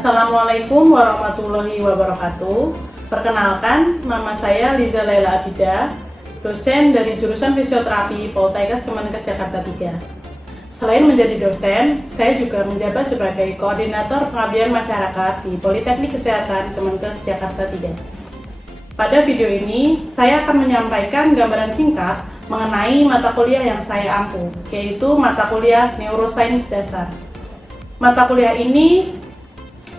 Assalamualaikum warahmatullahi wabarakatuh. Perkenalkan, nama saya Liza Laila Abida, dosen dari jurusan Fisioterapi Poltekkes Kemenkes Jakarta 3. Selain menjadi dosen, saya juga menjabat sebagai koordinator pengabdian masyarakat di Politeknik Kesehatan Kemenkes Jakarta 3. Pada video ini, saya akan menyampaikan gambaran singkat mengenai mata kuliah yang saya ampu, yaitu mata kuliah Neuroscience Dasar. Mata kuliah ini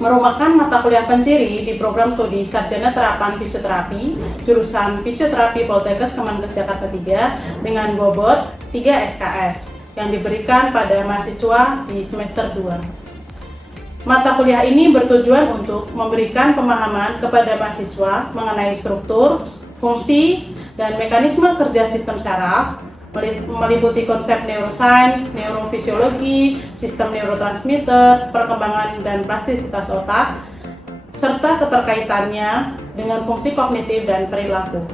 merupakan mata kuliah penciri di program studi Sarjana Terapan Fisioterapi jurusan Fisioterapi Poltekkes Kemenkes Jakarta 3 dengan bobot 3 SKS yang diberikan pada mahasiswa di semester 2. Mata kuliah ini bertujuan untuk memberikan pemahaman kepada mahasiswa mengenai struktur, fungsi, dan mekanisme kerja sistem saraf, meliputi konsep neuroscience, neurofisiologi, sistem neurotransmitter, perkembangan dan plastisitas otak, serta keterkaitannya dengan fungsi kognitif dan perilaku.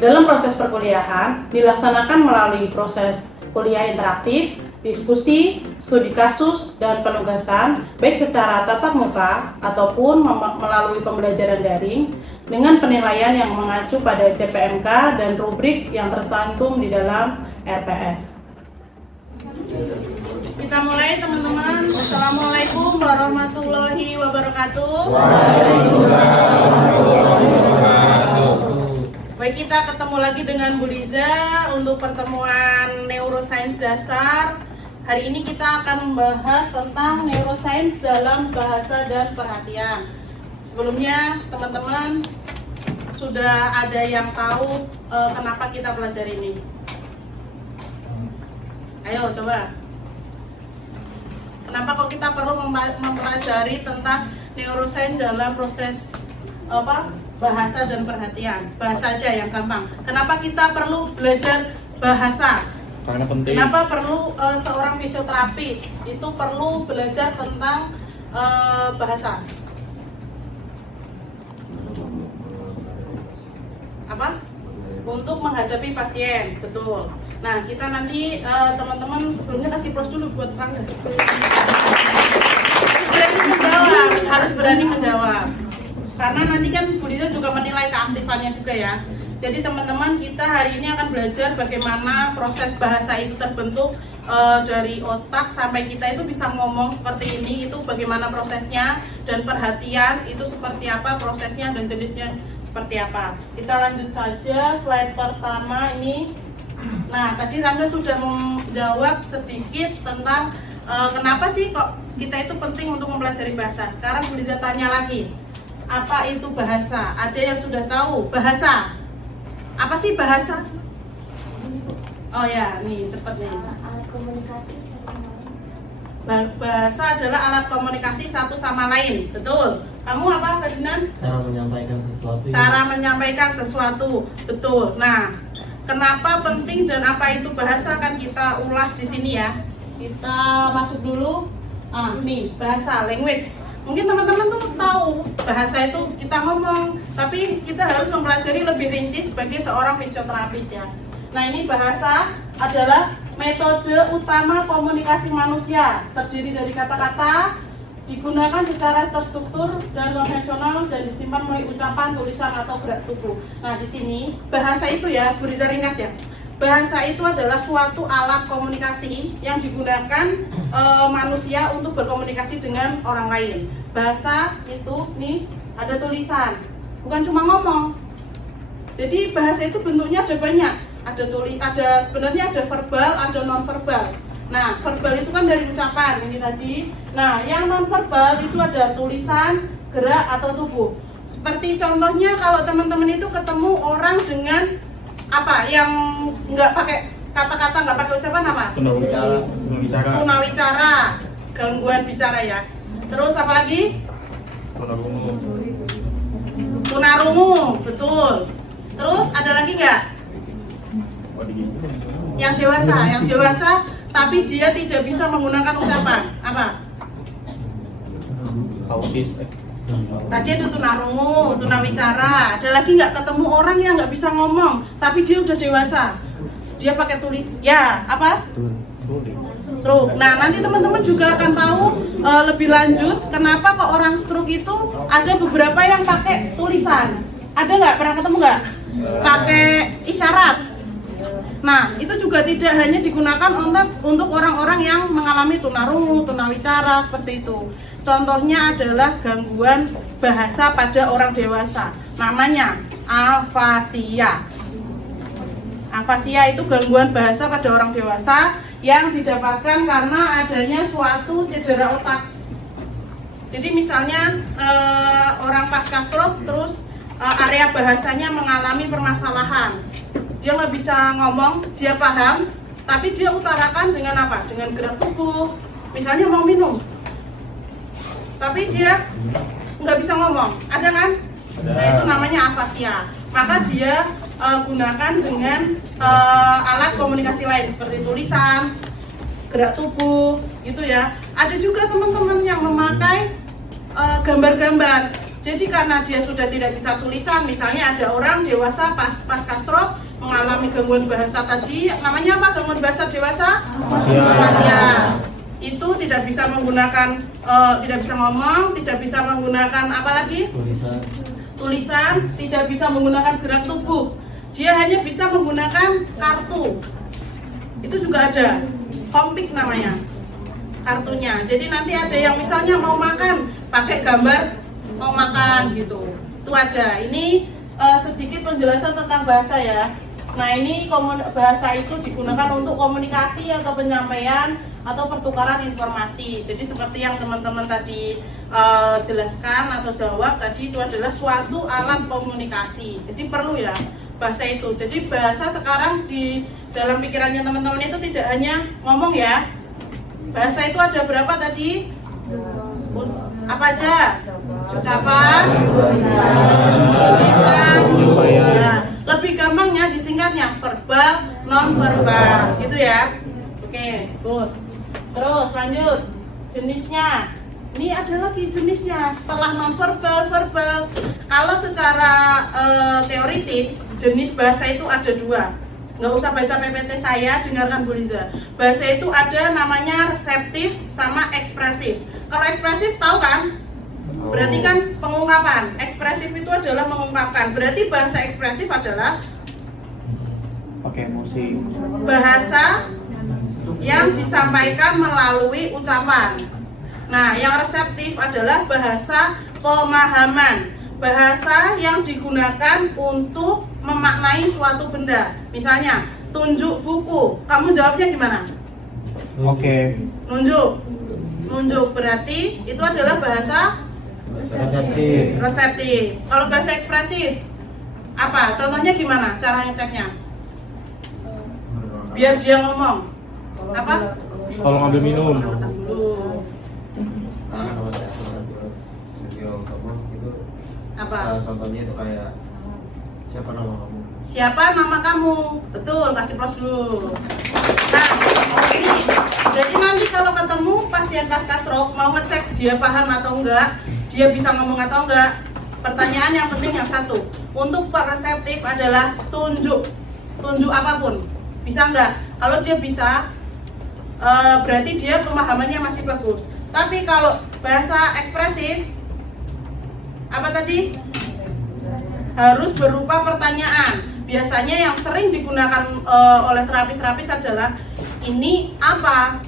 Dalam proses perkuliahan, dilaksanakan melalui proses kuliah interaktif, diskusi, studi kasus, dan penugasan, baik secara tatap muka ataupun melalui pembelajaran daring, dengan penilaian yang mengacu pada CPMK dan rubrik yang tercantum di dalam RPS. Kita mulai, teman-teman. Assalamualaikum warahmatullahi wabarakatuh. Baik, kita ketemu lagi dengan Bu Liza untuk pertemuan Neuroscience Dasar. Hari ini kita akan membahas tentang neuroscience dalam bahasa dan perhatian. Sebelumnya, teman-teman sudah ada yang tahu kenapa kita belajar ini? Ayo, coba. Kenapa kok kita perlu mempelajari tentang neuroscience dalam proses bahasa dan perhatian? Bahasa aja yang gampang. Kenapa kita perlu belajar bahasa? Karena penting. Kenapa perlu seorang fisioterapis itu perlu belajar tentang bahasa? Apa? Untuk menghadapi pasien, betul. Nah, kita nanti teman-teman sebelumnya kasih pros dulu buat Rangga. Harus berani menjawab. Karena nanti kan Bu Liza juga menilai keaktifannya juga ya. Jadi teman-teman, kita hari ini akan belajar bagaimana proses bahasa itu terbentuk dari otak sampai kita itu bisa ngomong seperti ini, itu bagaimana prosesnya, dan perhatian itu seperti apa prosesnya dan jenisnya seperti apa. Kita lanjut saja slide pertama ini. Nah, tadi Rangga sudah menjawab sedikit tentang kenapa sih kok kita itu penting untuk mempelajari bahasa. Sekarang Bu Liza tanya lagi, apa itu bahasa? Ada yang sudah tahu bahasa? Apa sih bahasa? Oh ya, nih cepet nih. Alat komunikasi. Bahasa adalah alat komunikasi satu sama lain, betul. Kamu apa, Ferdinand? Cara menyampaikan sesuatu. Cara menyampaikan sesuatu, betul. Nah, kenapa penting dan apa itu bahasa akan kita ulas di sini ya. Kita masuk dulu. Nih bahasa, language. Mungkin teman-teman tuh tahu bahasa itu kita ngomong, tapi kita harus mempelajari lebih rinci sebagai seorang fisioterapis ya. Nah, ini bahasa adalah metode utama komunikasi manusia, terdiri dari kata-kata, digunakan secara terstruktur dan konvensional dan disimpan melalui ucapan, tulisan atau gerak tubuh. Nah, di sini bahasa itu ya, Bu Liza ringkas ya. Bahasa itu adalah suatu alat komunikasi yang digunakan manusia untuk berkomunikasi dengan orang lain. Bahasa itu nih ada tulisan, bukan cuma ngomong. Jadi bahasa itu bentuknya ada banyak. Sebenarnya ada verbal, ada non verbal. Nah, verbal itu kan dari ucapan ini tadi. Nah, yang non verbal itu ada tulisan, gerak atau tubuh. Seperti contohnya kalau teman-teman itu ketemu orang dengan apa yang nggak pakai kata-kata, nggak pakai ucapan apa? Tunawicara, gangguan bicara ya. Terus apa lagi? Tunarungu, betul. Terus ada lagi nggak? Yang dewasa, tapi dia tidak bisa menggunakan ucapan apa? Autis. Tadi ada tunarungu, tunawicara. Ada lagi nggak ketemu orang yang nggak bisa ngomong, tapi dia udah dewasa. Dia pakai tulis, ya apa? Truk. Nah, nanti teman-teman juga akan tahu lebih lanjut, kenapa kok orang stroke itu ada beberapa yang pakai tulisan? Ada nggak? Pernah ketemu nggak? Pakai isyarat. Nah, itu juga tidak hanya digunakan untuk orang-orang yang mengalami tunarungu, tunawicara seperti itu. Contohnya adalah gangguan bahasa pada orang dewasa. Namanya afasia. Afasia itu gangguan bahasa pada orang dewasa yang didapatkan karena adanya suatu cedera otak. Jadi misalnya orang pasca stroke terus area bahasanya mengalami permasalahan. Dia nggak bisa ngomong, dia paham, tapi dia utarakan dengan apa? Dengan gerak tubuh. Misalnya mau minum, tapi dia nggak bisa ngomong. Ada kan? Nah, itu namanya afasia. Maka dia gunakan dengan alat komunikasi lain seperti tulisan, gerak tubuh, gitu ya. Ada juga teman-teman yang memakai gambar-gambar. Jadi karena dia sudah tidak bisa tulisan, misalnya ada orang dewasa pasca stroke mengalami gangguan bahasa tadi, namanya apa gangguan bahasa dewasa? Afasia. Itu tidak bisa menggunakan, tidak bisa ngomong, tidak bisa menggunakan apa lagi? Tulisan, tidak bisa menggunakan gerak tubuh. Dia hanya bisa menggunakan kartu. Itu juga ada, kompik namanya kartunya. Jadi nanti ada yang misalnya mau makan pakai gambar mau makan gitu. Itu ada. Ini sedikit penjelasan tentang bahasa ya. Nah, ini bahasa itu digunakan untuk komunikasi atau penyampaian atau pertukaran informasi. Jadi seperti yang teman-teman tadi jelaskan atau jawab tadi, itu adalah suatu alat komunikasi. Jadi perlu ya bahasa itu. Jadi bahasa sekarang di dalam pikirannya teman-teman itu tidak hanya ngomong ya. Bahasa itu ada berapa tadi? Apa aja? Ucapan, tulisan, ya. Lebih gampangnya disingkatnya verbal, non verbal, gitu ya. Oke, good. Terus lanjut jenisnya. Ini ada lagi jenisnya setelah non verbal, verbal. Kalau secara teoritis jenis bahasa itu ada dua. Nggak usah baca PPT saya, dengarkan Bu Liza. Bahasa itu ada namanya reseptif sama ekspresif. Kalau ekspresif tahu kan? Berarti kan pengungkapan. Ekspresif itu adalah mengungkapkan. Berarti bahasa ekspresif adalah pakai emosi. Bahasa yang disampaikan melalui ucapan. Nah, yang reseptif adalah bahasa pemahaman. Bahasa yang digunakan untuk memaknai suatu benda. Misalnya, tunjuk buku. Kamu jawabnya gimana? Oke. Nunjuk. Nunjuk berarti itu adalah bahasa reseptif. Kalau bahasa ekspresif apa? Contohnya gimana? Cara ngeceknya? Biar dia ngomong. Apa? Kalau ngambil minum. Apa? Contohnya itu kayak siapa nama kamu? Siapa nama kamu? Betul, kasih plus dulu. Nah, ini. Jadi nanti kalau ketemu pasien pasca stroke mau ngecek dia paham atau enggak, dia bisa ngomong atau enggak. Pertanyaan yang penting yang satu. Untuk reseptif adalah tunjuk. Tunjuk apapun. Bisa enggak? Kalau dia bisa, berarti dia pemahamannya masih bagus. Tapi kalau bahasa ekspresif apa tadi? Harus berupa pertanyaan. Biasanya yang sering digunakan oleh terapis-terapis adalah ini apa?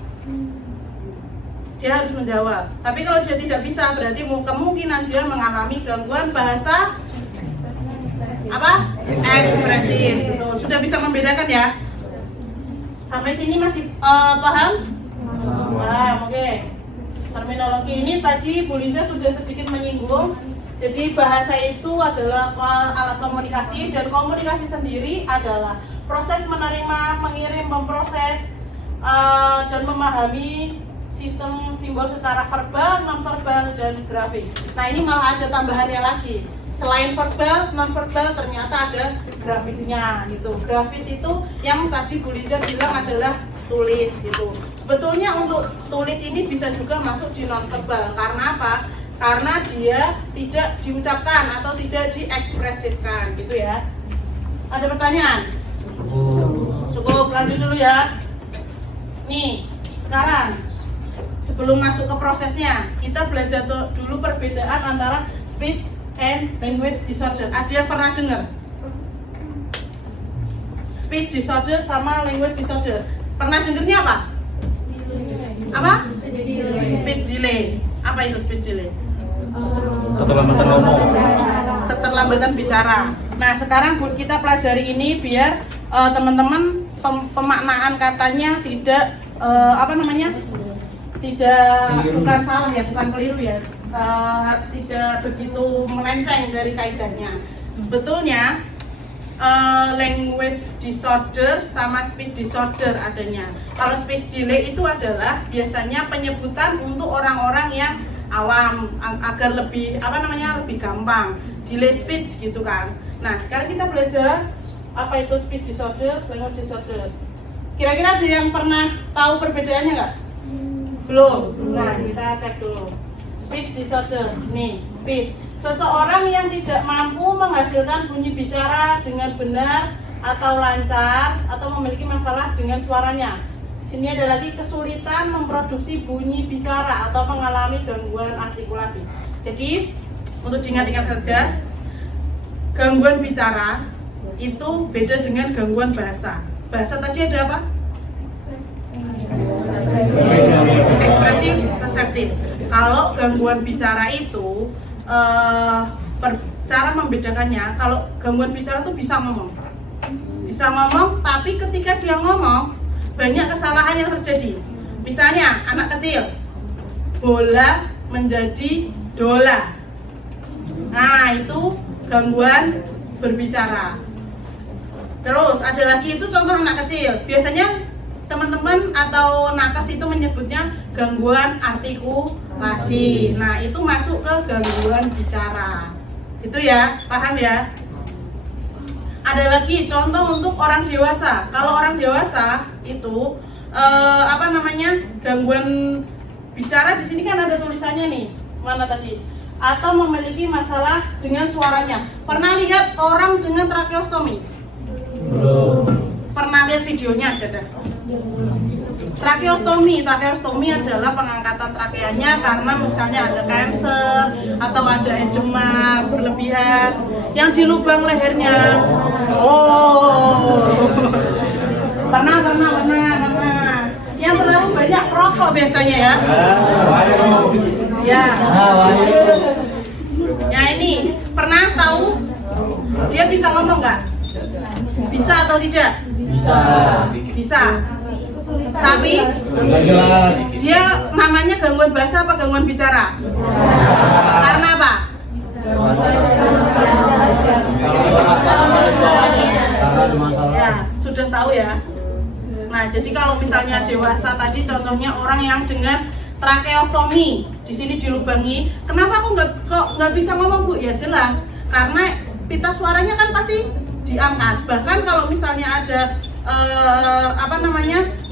Dia harus menjawab. Tapi kalau dia tidak bisa, berarti kemungkinan dia mengalami gangguan bahasa apa? Ekspresif. Betul. Sudah bisa membedakan ya? Sampai sini masih paham? Paham, oke. Terminologi ini tadi Bu Liza sudah sedikit menyinggung. Jadi bahasa itu adalah alat komunikasi, dan komunikasi sendiri adalah proses menerima, mengirim, memproses, dan memahami sistem simbol secara verbal, non-verbal, dan grafik. Nah, ini malah ada tambahannya lagi. Selain verbal, non-verbal ternyata ada grafiknya gitu. Grafis itu yang tadi Bu Liza bilang adalah tulis gitu. Sebetulnya untuk tulis ini bisa juga masuk di non-verbal. Karena apa? Karena dia tidak diucapkan atau tidak diekspresifkan gitu ya. Ada pertanyaan? Cukup, lanjut dulu ya. Nih, sekarang sebelum masuk ke prosesnya, kita belajar dulu perbedaan antara speech and language disorder. Ada yang pernah dengar? Speech disorder sama language disorder. Pernah dengarnya apa? Apa? Speech delay. Apa itu speech delay? Keterlambatan ngomong. Keterlambatan bicara. Nah, sekarang kita pelajari ini biar teman-teman pemaknaan katanya tidak bukan salah ya, bukan keliru ya, tidak begitu melenceng dari kaidahnya. Sebetulnya language disorder sama speech disorder adanya. Kalau speech delay itu adalah biasanya penyebutan untuk orang-orang yang awam agar lebih lebih gampang, delay speech gitu kan. Nah, sekarang kita belajar apa itu speech disorder, language disorder. Kira-kira ada yang pernah tahu perbedaannya nggak? Belum. Nah, kita cek dulu. Speech disorder, nih, speech. Seseorang yang tidak mampu menghasilkan bunyi bicara dengan benar atau lancar atau memiliki masalah dengan suaranya. Di sini ada lagi kesulitan memproduksi bunyi bicara atau mengalami gangguan artikulasi. Jadi, untuk diingat-ingat saja, gangguan bicara itu beda dengan gangguan bahasa. Bahasa tadi ada apa? Ekspresif, reseptif. Kalau gangguan bicara itu cara membedakannya, kalau gangguan bicara itu bisa ngomong, tapi ketika dia ngomong banyak kesalahan yang terjadi. Misalnya anak kecil, bola menjadi dola. Nah, itu gangguan berbicara. Terus ada lagi, itu contoh anak kecil. Biasanya teman-teman atau nakes itu menyebutnya gangguan artikulasi. Nah, itu masuk ke gangguan bicara. Itu ya, paham ya? Ada lagi contoh untuk orang dewasa. Kalau orang dewasa itu gangguan bicara, di sini kan ada tulisannya nih. Mana tadi? Atau memiliki masalah dengan suaranya. Pernah lihat orang dengan tracheostomi? Belum. Pernah lihat videonya aja deh. Tracheostomi adalah pengangkatan trakeanya karena misalnya ada kanker atau ada edema berlebihan yang di lubang lehernya. Pernah. Yang terlalu banyak rokok biasanya ya. Ya. Ya, ini pernah tahu dia bisa ngomong nggak? Bisa atau tidak? Bisa. Tapi dia namanya gangguan bahasa apa gangguan bicara? Karena apa? Ya, sudah tahu ya. Nah, jadi kalau misalnya dewasa tadi contohnya orang yang dengan tracheostomi, di sini dilubangi. Kenapa kok nggak bisa ngomong, Bu? Ya jelas, karena pita suaranya kan pasti diangkat. Bahkan kalau misalnya ada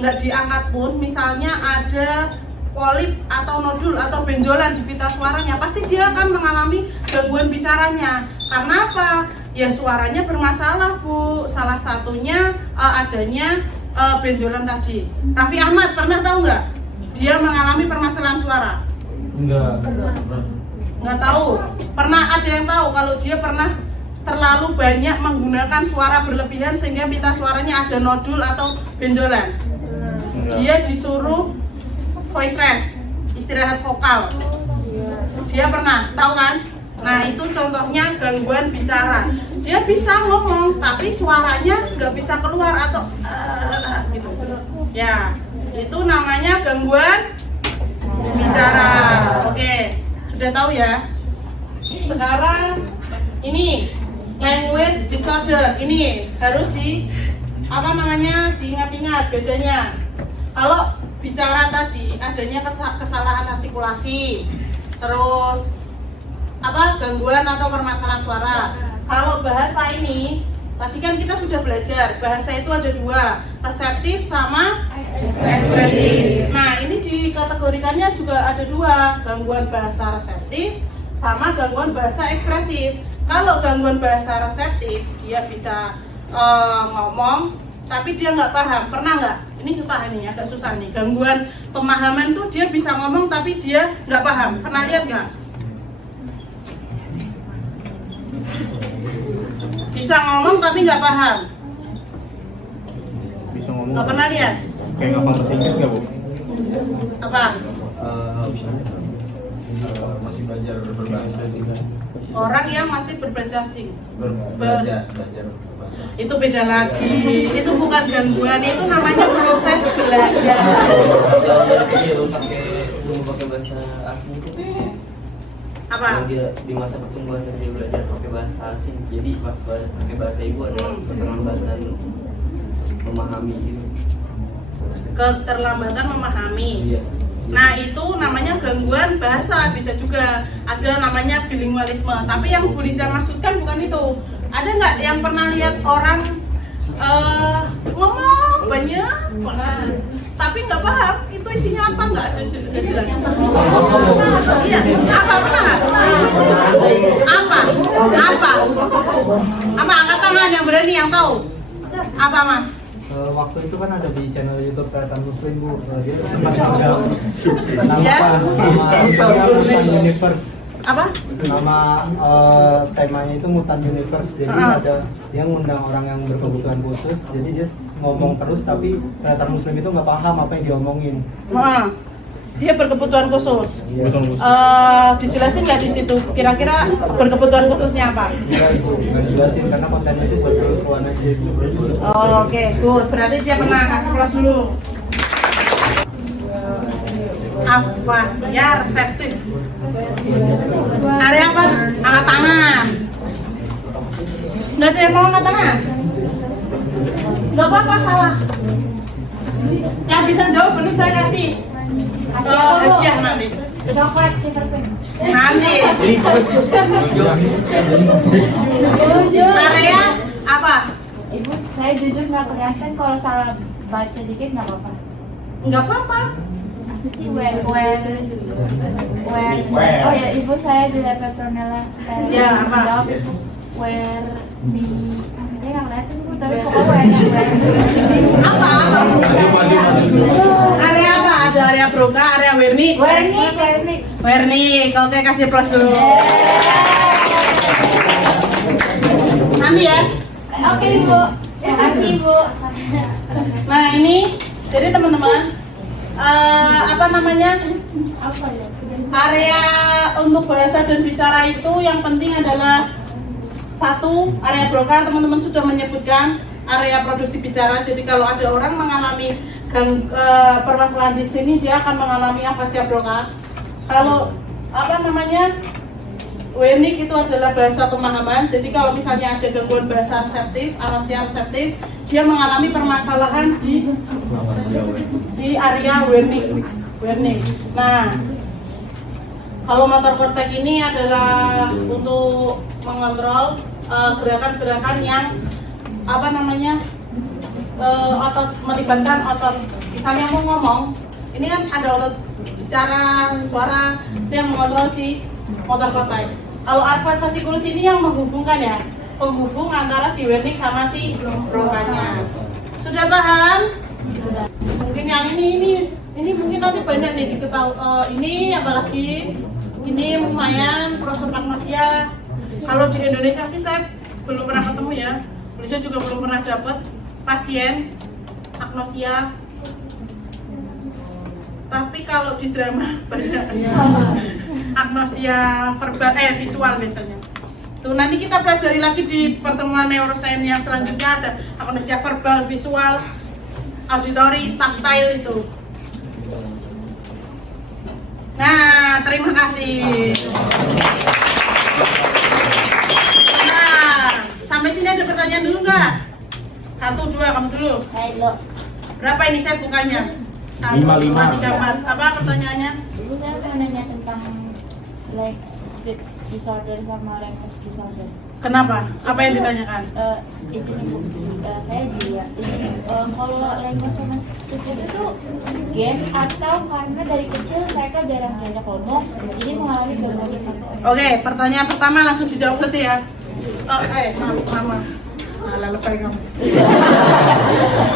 nggak diangkat pun, misalnya ada polip atau nodul atau benjolan di pita suaranya, pasti dia akan mengalami gangguan bicaranya. Karena apa? Ya suaranya bermasalah, Bu. Salah satunya adanya benjolan tadi. Raffi Ahmad pernah tahu nggak? Dia mengalami permasalahan suara? Nggak tahu. Pernah ada yang tahu kalau dia pernah terlalu banyak menggunakan suara berlebihan sehingga pita suaranya ada nodul atau benjolan? Dia disuruh voice rest, istirahat vokal. Dia pernah tahu kan? Nah, itu contohnya gangguan bicara. Dia bisa ngomong tapi suaranya nggak bisa keluar atau gitu. Ya, itu namanya gangguan bicara. Oke, sudah tahu ya. Sekarang ini language disorder. Ini harus diingat-ingat bedanya. Kalau bicara tadi adanya kesalahan artikulasi, terus gangguan atau permasalahan suara. Kalau bahasa ini tadi kan kita sudah belajar, bahasa itu ada dua, reseptif sama ekspresif. Nah, ini dikategorikannya juga ada dua, gangguan bahasa reseptif sama gangguan bahasa ekspresif. Kalau gangguan bahasa reseptif, dia bisa ngomong tapi dia nggak paham. Pernah nggak? Ini susah nih, agak susah nih. Gangguan pemahaman tuh dia bisa ngomong tapi dia nggak paham. Pernah lihat nggak? Bisa ngomong tapi nggak paham. Bisa ngomong. Nggak pernah lihat? Kayak ngapal bahasa Inggris nggak, Bu? Apa? Masih belajar berbahasa asing. Orang yang masih berbahasa asing. Belajar Itu beda lagi. Itu bukan gangguan, itu namanya proses belajar. Dia pakai bahasa asing itu Apa? dia di masa pertumbuhan dia belajar pakai bahasa asing, jadi pas pakai bahasa ibu ada keterlambatan memahami gitu. Keterlambatan memahami. Iya. Nah, itu namanya gangguan bahasa, bisa juga ada namanya bilingualisme. Tapi yang Bu Liza maksudkan bukan itu. Ada nggak yang pernah lihat orang ngomong banyak banget, tapi nggak paham itu isinya apa, nggak ada jelas. Iya, apa pernah nggak? Apa angkat tangan yang berani yang tahu? Apa Mas? Waktu itu kan ada di channel YouTube Kelihatan Muslim, Bu. Dia tuh sempat undang Ya. nama Mutan Universe. Apa? Nama temanya itu Mutan Universe. Jadi ada dia ngundang orang yang berkebutuhan khusus. Jadi dia ngomong terus tapi Kelihatan Muslim itu nggak paham apa yang diomongin. Nah, dia berkebutuhan khusus. Betul, Bu. Dijelasin nggak di situ? Kira-kira berkebutuhan khususnya apa? Enggak, Ibu, nggak jelasin karena kontennya itu buat seru-seruan aja. Oh, oke, good. Berarti dia pernah kasih kelas dulu. Afasia reseptif. Area apa? Angkat tangan. Nggak ada yang mau angkat tangan? Nggak apa-apa, salah. Yang bisa jawab benar saya kasih hadiah nanti. Coklat sih Nanti. Jujur. Area apa? Ibu, saya jujur nggak kelihatan, kalau salah baca dikit nggak apa-apa. Nggak apa-apa. Apa sih where? Oh ya, ibu saya di Petronella. Ya, apa? Jawab, where di saya nggak kelihatan ibu, tapi pokoknya where. Apa? Area apa? Ada area Broca, area Werni. Werni, oke, kasih plus dulu. Nanti ya. Oke ibu, makasih ibu. Nah ini, jadi teman-teman, apa namanya? Apa ya? Area untuk bahasa dan bicara itu yang penting adalah satu, area Broca teman-teman sudah menyebutkan area produksi bicara. Jadi kalau ada orang mengalami permasalahan di sini, dia akan mengalami afasia Broca. Kalau apa namanya? Wernik itu adalah bahasa pemahaman. Jadi kalau misalnya ada gangguan bahasa reseptif, afasia reseptif, dia mengalami permasalahan di area Wernik. Nah, kalau motor kortek ini adalah untuk mengontrol gerakan-gerakan yang apa namanya otot, melibatkan otot. Misalnya mau ngomong, ini kan ada otot bicara, suara, itu yang mengontrol si motor kortek. Kalau arcuate fasciculus ini yang menghubungkan ya, penghubung antara si Wernik sama si Broca-nya. Sudah paham? Sudah. Mungkin yang ini mungkin nanti banyak nih diketahui. Ini apalagi ini lumayan prosopagnosia. Kalau di Indonesia sih saya belum pernah ketemu ya. Saya juga belum pernah dapat pasien agnosia. Tapi kalau di drama banyak agnosia verbal, visual biasanya. Tuh nanti kita pelajari lagi di pertemuan neuroscience yang selanjutnya, ada agnosia verbal, visual, auditory, taktil itu. Nah, terima kasih. Nah, sampai sini ada pertanyaan dulu nggak? 1, 2, kamu dulu. Baik lo. Berapa ini saya bukannya? 1, 5, 2, 3, 4. Apa pertanyaannya? Ibu saya mau nanya tentang like speech disorder sama language disorder. Kenapa? Apa yang ditanyakan? Izin ibu, saya juga. Kalau language sama speech itu gen atau karena dari kecil mereka jarang diajak ngomong, jadi mengalami gangguan itu. Oke, pertanyaan pertama langsung dijawab saja ya. Mama. Malah lebay kamu.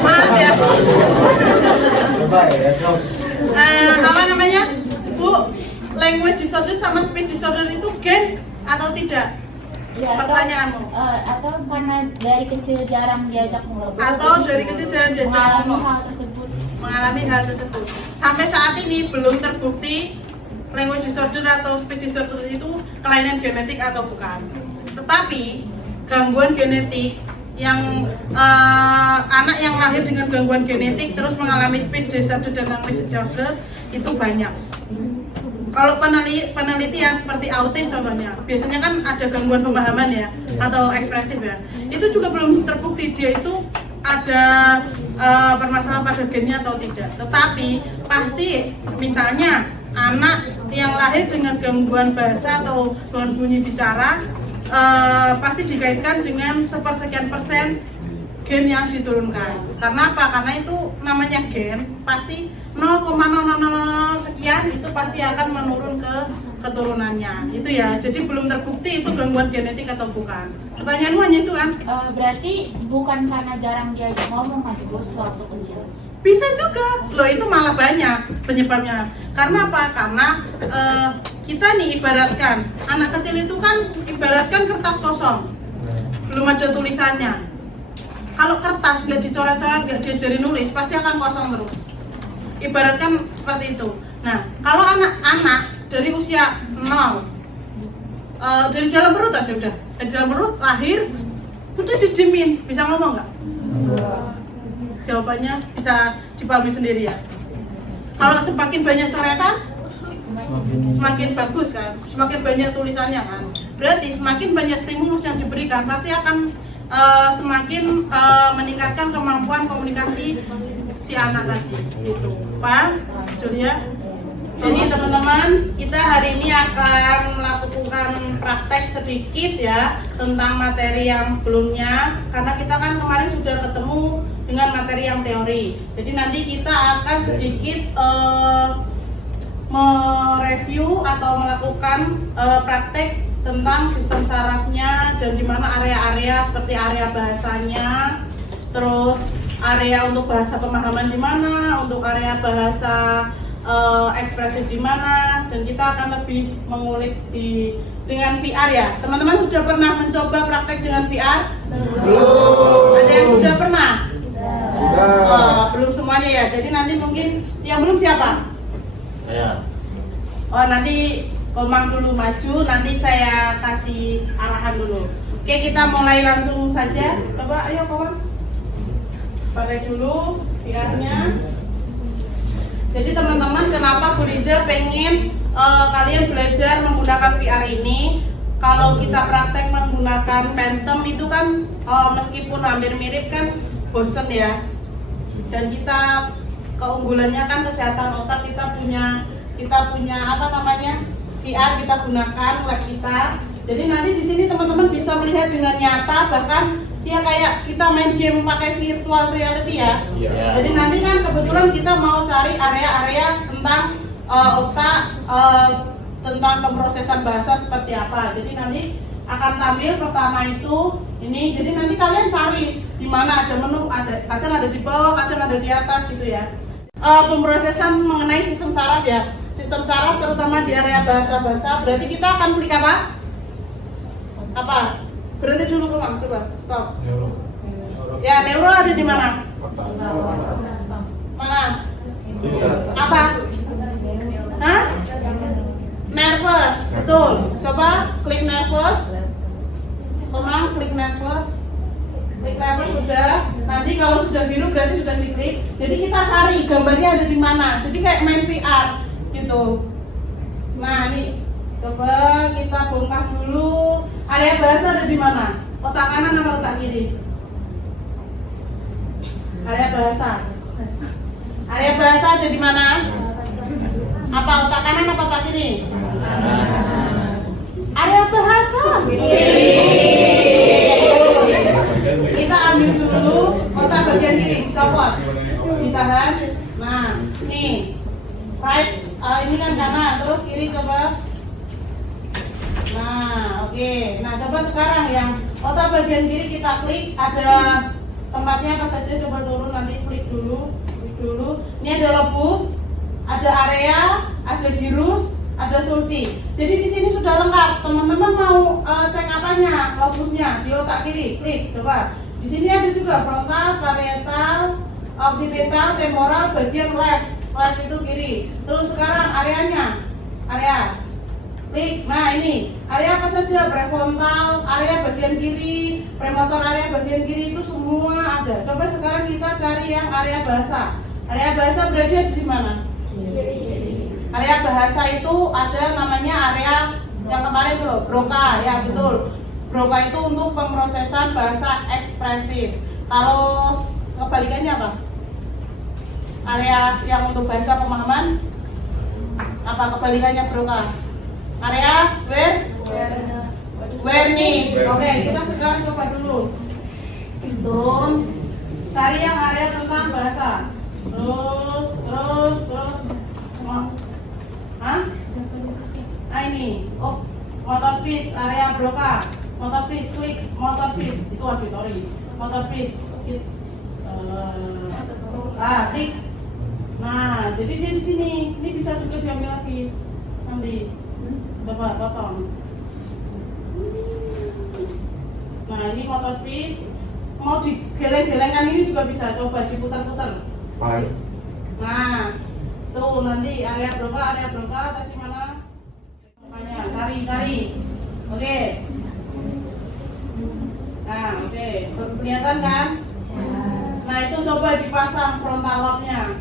Maaf ya. Coba ya, Sob. Apa namanya? Bu, language disorder sama speech disorder itu gen atau tidak? Ya, Pertanyaanmu. atau karena dari kecil jarang diajak ngobrol. Atau dari kecil jarang diajak mengalami ngomong. hal tersebut. Mengalami hal tersebut. Sampai saat ini belum terbukti language disorder atau speech disorder itu kelainan genetik atau bukan. Tetapi gangguan genetik yang anak yang lahir dengan gangguan genetik terus mengalami speech disorder dan language disorder itu banyak. Kalau peneliti yang seperti autis contohnya, biasanya kan ada gangguan pemahaman ya atau ekspresif ya. Itu juga belum terbukti dia itu ada permasalahan pada gennya atau tidak. Tetapi pasti misalnya anak yang lahir dengan gangguan bahasa atau gangguan bunyi bicara pasti dikaitkan dengan sepersekian persen gen yang diturunkan. Karena apa? Karena itu namanya gen, pasti 0,000 sekian itu pasti akan menurun ke keturunannya. Itu ya. Jadi belum terbukti itu gangguan genetik atau bukan. Pertanyaanmu hanya itu kan? Berarti bukan karena jarang diajak ngomong kan Bu waktu kecil. Bisa juga. Loh itu malah banyak penyebabnya. Karena apa? Karena kita nih ibaratkan anak kecil itu kan ibaratkan kertas kosong. Belum ada tulisannya. Kalau kertas nggak dicoret-coret, nggak diajari nulis, pasti akan kosong terus. Ibaratkan seperti itu. Nah, kalau anak-anak dari usia 0, dari dalam perut aja udah, dari dalam perut lahir, udah dijamin, bisa ngomong nggak? Jawabannya bisa dipahami sendiri ya. Kalau semakin banyak coretan, semakin bagus kan, semakin banyak tulisannya kan. Berarti semakin banyak stimulus yang diberikan, pasti akan semakin meningkatkan kemampuan komunikasi si anak tadi. Gitu. Paham? Surya? Jadi teman-teman, kita hari ini akan melakukan praktek sedikit ya tentang materi yang sebelumnya, karena kita kan kemarin sudah ketemu dengan materi yang teori. Jadi nanti kita akan sedikit mereview atau melakukan praktek tentang sistem sarafnya dan di mana area-area seperti area bahasanya, terus area untuk bahasa pemahaman di mana, untuk area bahasa ekspresif di mana, dan kita akan lebih mengulik dengan VR ya. Teman-teman sudah pernah mencoba praktek dengan VR? Belum. Ada yang sudah pernah? Sudah. Belum semuanya ya. Jadi nanti mungkin yang belum siapa? Saya. Oh nanti Komang dulu maju, nanti saya kasih arahan dulu. Oke, kita mulai langsung saja. Coba, ayo Komang. Pakai dulu VR-nya. Jadi teman-teman, kenapa Bu Rizal pengen kalian belajar menggunakan VR ini? Kalau kita praktek menggunakan Phantom itu kan meskipun hampir mirip kan bosen ya. Dan kita keunggulannya kan kesehatan otak, kita punya apa namanya? VR kita gunakan lab kita. Jadi nanti di sini teman-teman bisa melihat dengan nyata, bahkan ya kayak kita main game pakai virtual reality ya. Yeah. Jadi nanti kan kebetulan kita mau cari area-area tentang otak, tentang pemrosesan bahasa seperti apa. Jadi nanti akan tampil pertama itu ini. Jadi nanti kalian cari di mana ada menu, kadang ada di bawah, kadang ada di atas gitu ya. Pemrosesan mengenai sistem saraf ya. Sistem saraf terutama di area bahasa-bahasa, berarti kita akan klik apa? Apa? Berhenti dulu Komang, coba stop. Neuro. Ya, neuro ada di mana? Mana? Apa? Hah? Nervous, betul. Coba klik nervous. Komang, klik nervous. Klik nervous sudah. Nanti kalau sudah biru berarti sudah diklik. Jadi kita cari gambarnya ada di mana. Jadi kayak main VR. Gitu. Nah ini coba kita bongkar dulu. Area bahasa ada di mana? Otak kanan atau otak kiri? Area bahasa. Area bahasa ada di mana? Apa otak kanan atau otak kiri? Area bahasa. Kita ambil dulu otak bagian kiri, copot, ditahan. Nah, nih, right. Ini kan kanan, terus kiri coba. Nah, oke. Nah, coba sekarang yang otak bagian kiri kita klik, ada tempatnya apa saja, coba turun nanti klik dulu. Ini ada lobus, ada area, ada gyrus, ada sulci. Jadi di sini sudah lengkap. Teman-teman mau cek apanya? Lobusnya di otak kiri, klik coba. Di sini ada juga frontal, parietal, occipital, temporal, bagian left. Left itu kiri. Terus sekarang areanya, area. Klik. Nah ini area apa saja? Prefrontal, area bagian kiri, premotor area bagian kiri itu semua ada. Coba sekarang kita cari yang area bahasa. Area bahasa berada di mana? Area bahasa itu ada namanya area yang kemarin itu loh, Broca, ya betul. Broca itu untuk pemrosesan bahasa ekspresif. Kalau kebalikannya apa? Area yang untuk bahasa pemahaman? Apa kebalikannya Broca? Area Wernicke. Oke, kita sekarang coba dulu. Turun. Cari yang area tentang bahasa. Terus. Hah? Nah ini. Oh, motor speech, area Broca. Motor speech, klik motor speech. Itu auditory. Motor speech. Klik. Nah, jadi dia di sini. Ini bisa juga diambil lagi. Nanti. Coba potong. Nah ini motor speech. Mau digeleng-gelengkan ini juga bisa. Coba diputar-putar. Nah tuh nanti area Broca tadi mana? Makanya cari. Oke. Nah oke. Kelihatan kan? Nah itu coba dipasang frontal lobe-nya.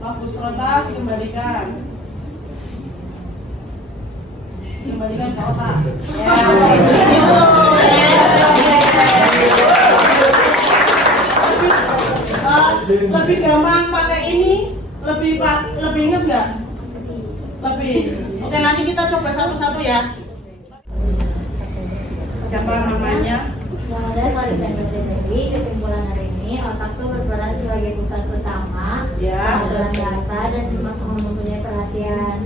Lobus frontal dikembalikan ke otak. Ya, gitu. Lebih gampang pakai ini, lebih inget nggak? Lebih. Oke, nanti kita coba satu-satu ya. Siapa namanya? Kemudian kalau dari kesimpulan hari ini, otak itu berperan sebagai pusat utama pengaturan bahasa dan mempunyai perhatian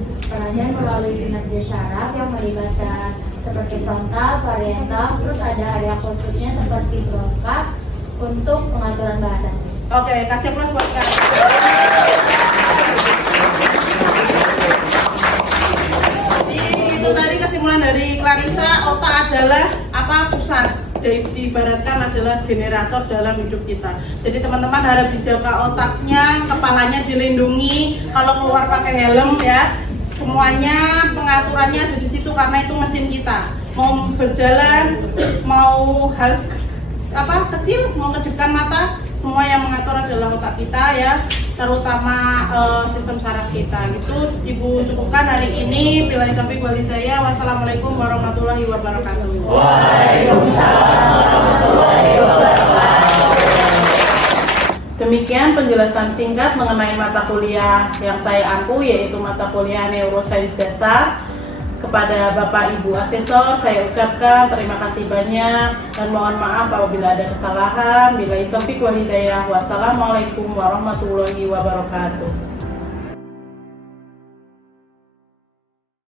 melalui kinerja syaraf yang melibatkan seperti frontal, parietal, terus ada area khususnya seperti Broca untuk pengaturan bahasa. Oke, kasih plus buat kalian. Itu tadi kesimpulan dari Clarissa, otak adalah apa? Pusat. Diibaratkan adalah generator dalam hidup kita. Jadi teman-teman harap dijaga otaknya, kepalanya dilindungi. Kalau keluar pakai helm ya, semuanya pengaturannya ada di situ karena itu mesin kita. Mau berjalan, mau harus kecil, mau kedipkan mata, semua yang mengatur adalah otak kita ya, terutama sistem saraf kita. Itu Ibu cukupkan hari ini. Billahi taufiq wal hidayah. Wassalamualaikum warahmatullahi wabarakatuh. Waalaikumsalam warahmatullahi wabarakatuh. Demikian penjelasan singkat mengenai mata kuliah yang saya ampu, yaitu mata kuliah Neurosains Dasar. Kepada Bapak Ibu Asesor saya ucapkan terima kasih banyak dan mohon maaf apabila ada kesalahan. Billahi taufiq wal hidayah. Wassalamualaikum warahmatullahi wabarakatuh.